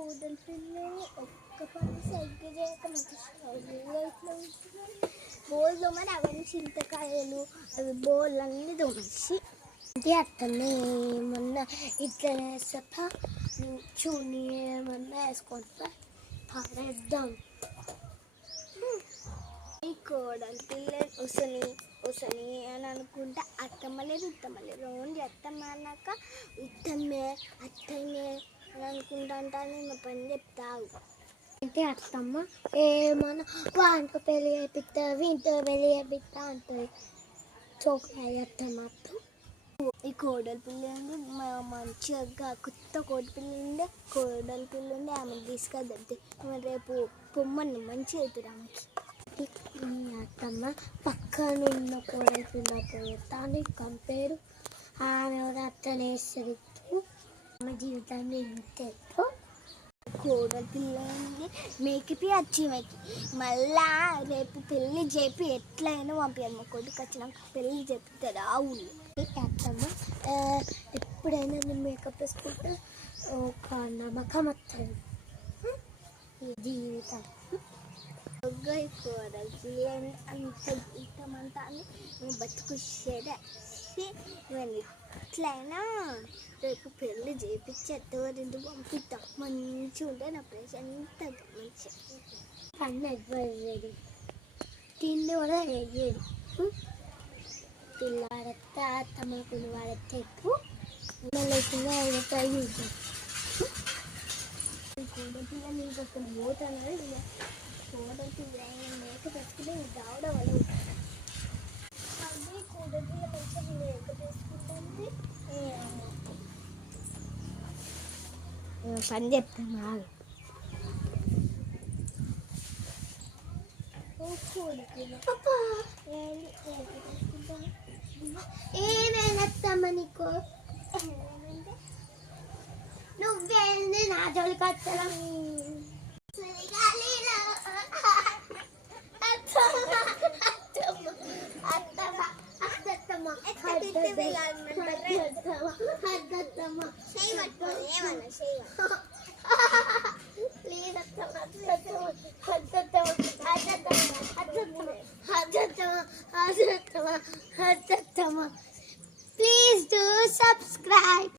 కూడలి పిల్లని ఒక్క పని సరిగ్గా చేయక మంచి ఇట్లా బోల్ దోమని అవన్నీ చింతకాయలు అవి బోల్ అన్నీ దోమేసి అంటే అత్తమ్మ ఏమన్నా ఇట్లా వేసప్ప చూని ఏమన్నా వేసుకుంటా పారేద్దాం. ఈ కోడలి పిల్లని ఉసని ఉసని అని అనుకుంటా అత్తమ్మ లేదు ఉత్తమ్మ లేదు ఓన్లీ అత్తమ్మ అన్నాక ఉత్తమ్మే అత్తమ్మే అని అనుకుంటా అంటాను. మా పని చెప్తావు అంటే అత్తమ్మ ఏమన్నా వానితో పెళ్ళి చేపిస్తా వీటితో పెళ్ళి చేపిస్తా అంటుంది. చోకాయ అత్తమ్మ అత్తం ఈ కోడలి పిల్ల ఉండి మంచిగా కొత్త కోడి పిల్ల ఉండే కోడలి పిల్ల ఉండి ఆమెను తీసుకెళ్తే రేపు పొమ్మని మంచిగా అవుతుంది ఆమెకి. అత్తమ్మ పక్కన ఉన్న కోడలి పిల్ల పోతాను కంపేరు ఆమె కూడా అట్లనే వేస్తుంది. ఆమె జీవితాన్ని ఇంతేతో కోడలి పిల్లని మేకిపి వచ్చి మళ్ళా రేపు పెళ్ళి చేపి ఎట్లయినా పంపించాలి. మా కొడుకు వచ్చినాక పెళ్ళి చెప్తుంది ఆ ఊళ్ళో. అత్తమ్మ ఎప్పుడైనా నేను మేకప్ వేసుకుంటే ఒక నమ్మకం వస్తుంది జీవితం. కోడలి పిల్లని అంత ఇష్టమంతా అని మేము బతుకు ఇవన్నీ ఎట్లయినా రేపు పెళ్ళి చేపించి ఎత్తవరింటి పంపిస్తాం. మంచిగా ఉంటే నా ప్లేస్ ఎంత మంచిగా పన్ను ఎవ్వరు తిండి కూడా వేయడు. పిల్ల వాడతా తమకులు వాడతా ఎక్కువ లేకుండా ట్రై చేద్దాం. కోడలి పిల్లని ఇంకొక పోతాను కోడలి పిల్ల మేక పెట్టుకుంటే దావడ వాళ్ళు అది కోడలి పిల్ల మంచిగా మేక చేసుకుంటుంది. పని చెప్తాను బాగా ఏమేనత్తమ్మ నీకు నువ్వేంది నా జోలికి వచ్చా ఏమన్నా